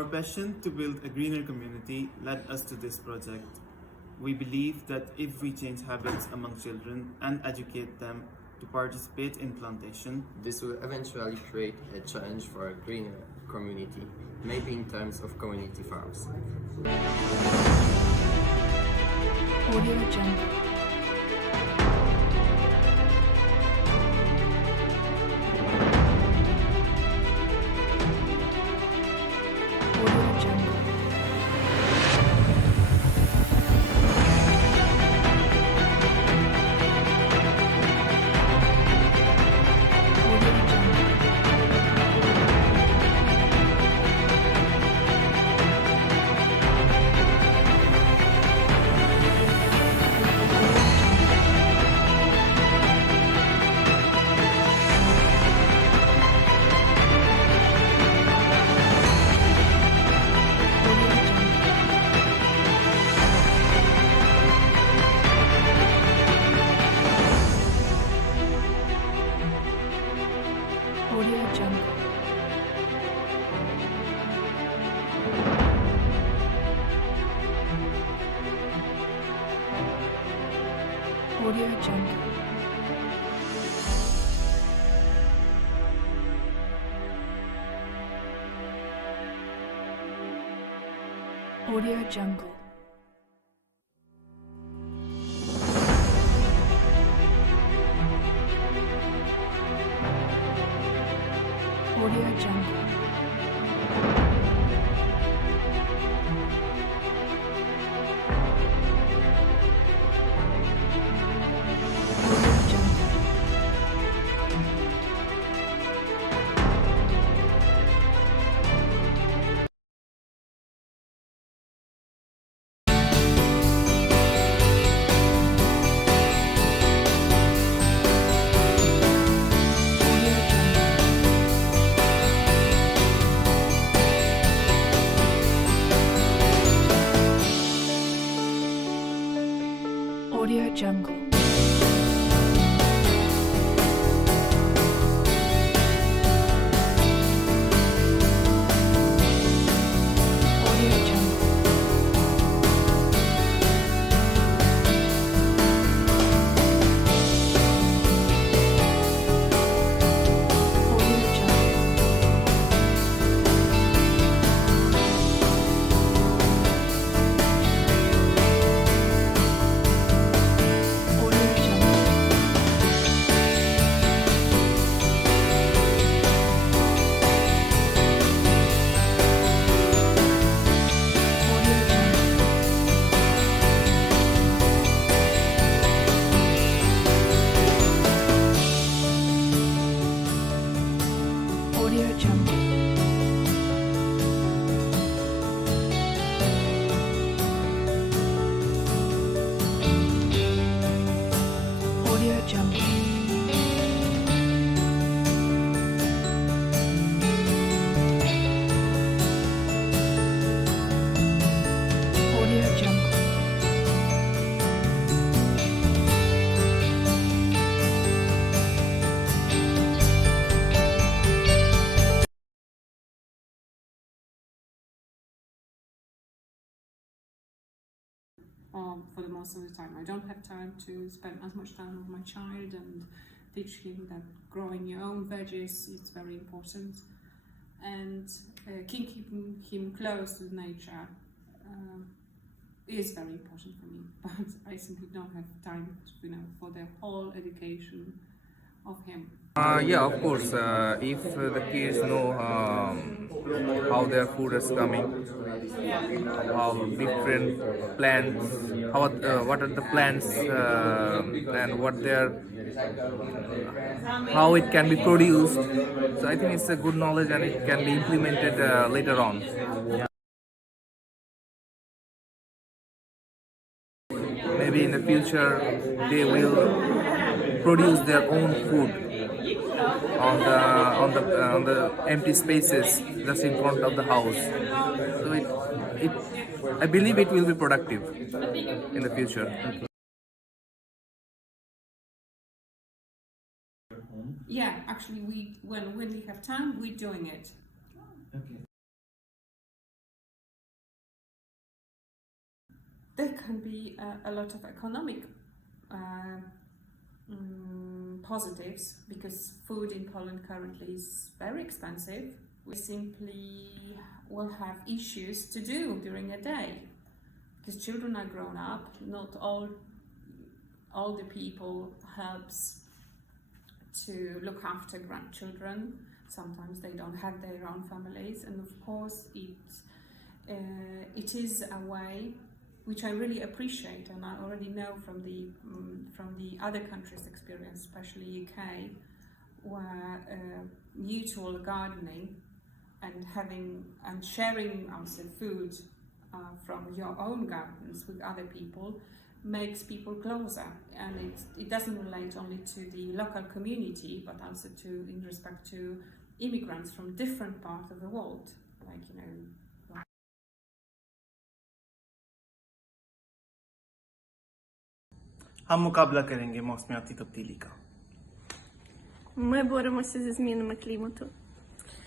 Our passion to build a greener community led us to this project. We believe that if we change habits among children and educate them to participate in plantation, this will eventually create a challenge for a greener community, maybe in terms of community farms. Audio Jungle. Audio Jungle. Audio Jungle. Audio Jungle. Audio Jungle. Audio Jungle. Audio Jungle. Audio Jungle. Audio Jungle. Audio Jungle. Audio Jungle. Audio Jungle. Audio Jungle. Audio Jungle. For the most of the time. I don't have time to spend as much time with my child and teach him that growing your own veggies is very important, and keeping him close to nature is very important for me. But I simply don't have time, for the whole education of him. Yeah, of course. If the kids know how their food is coming, how different plants, what are the plants, and how it can be produced. So I think it's a good knowledge and it can be implemented later on. Maybe in the future they will produce their own food on the empty spaces just in front of the house. So I believe it will be productive in the future. Yeah, actually, when we have time, we're doing it. Okay. there can be a lot of economic positives, because food in Poland currently is very expensive. We simply will have issues to do during a day, because children are grown up. Not all the people helps to look after grandchildren. Sometimes they don't have their own families, and of course it is a way which I really appreciate, and I already know from the other countries' experience, especially UK, where mutual gardening and sharing also food from your own gardens with other people makes people closer, and it doesn't relate only to the local community, but also in respect to immigrants from different parts of the world, like हम मुकाबला करेंगे मौसमियाती तब्दीली का. Ми боремося зі змінами клімату.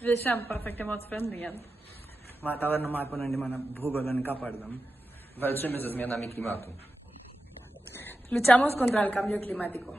Vi kämpar för klimatförändringen. వాతావరణ మార్పు నుండి మన భూగోళాన్ని కాపాడదాం. Walczymy ze zmianami klimatu. Luchamos contra el cambio climático.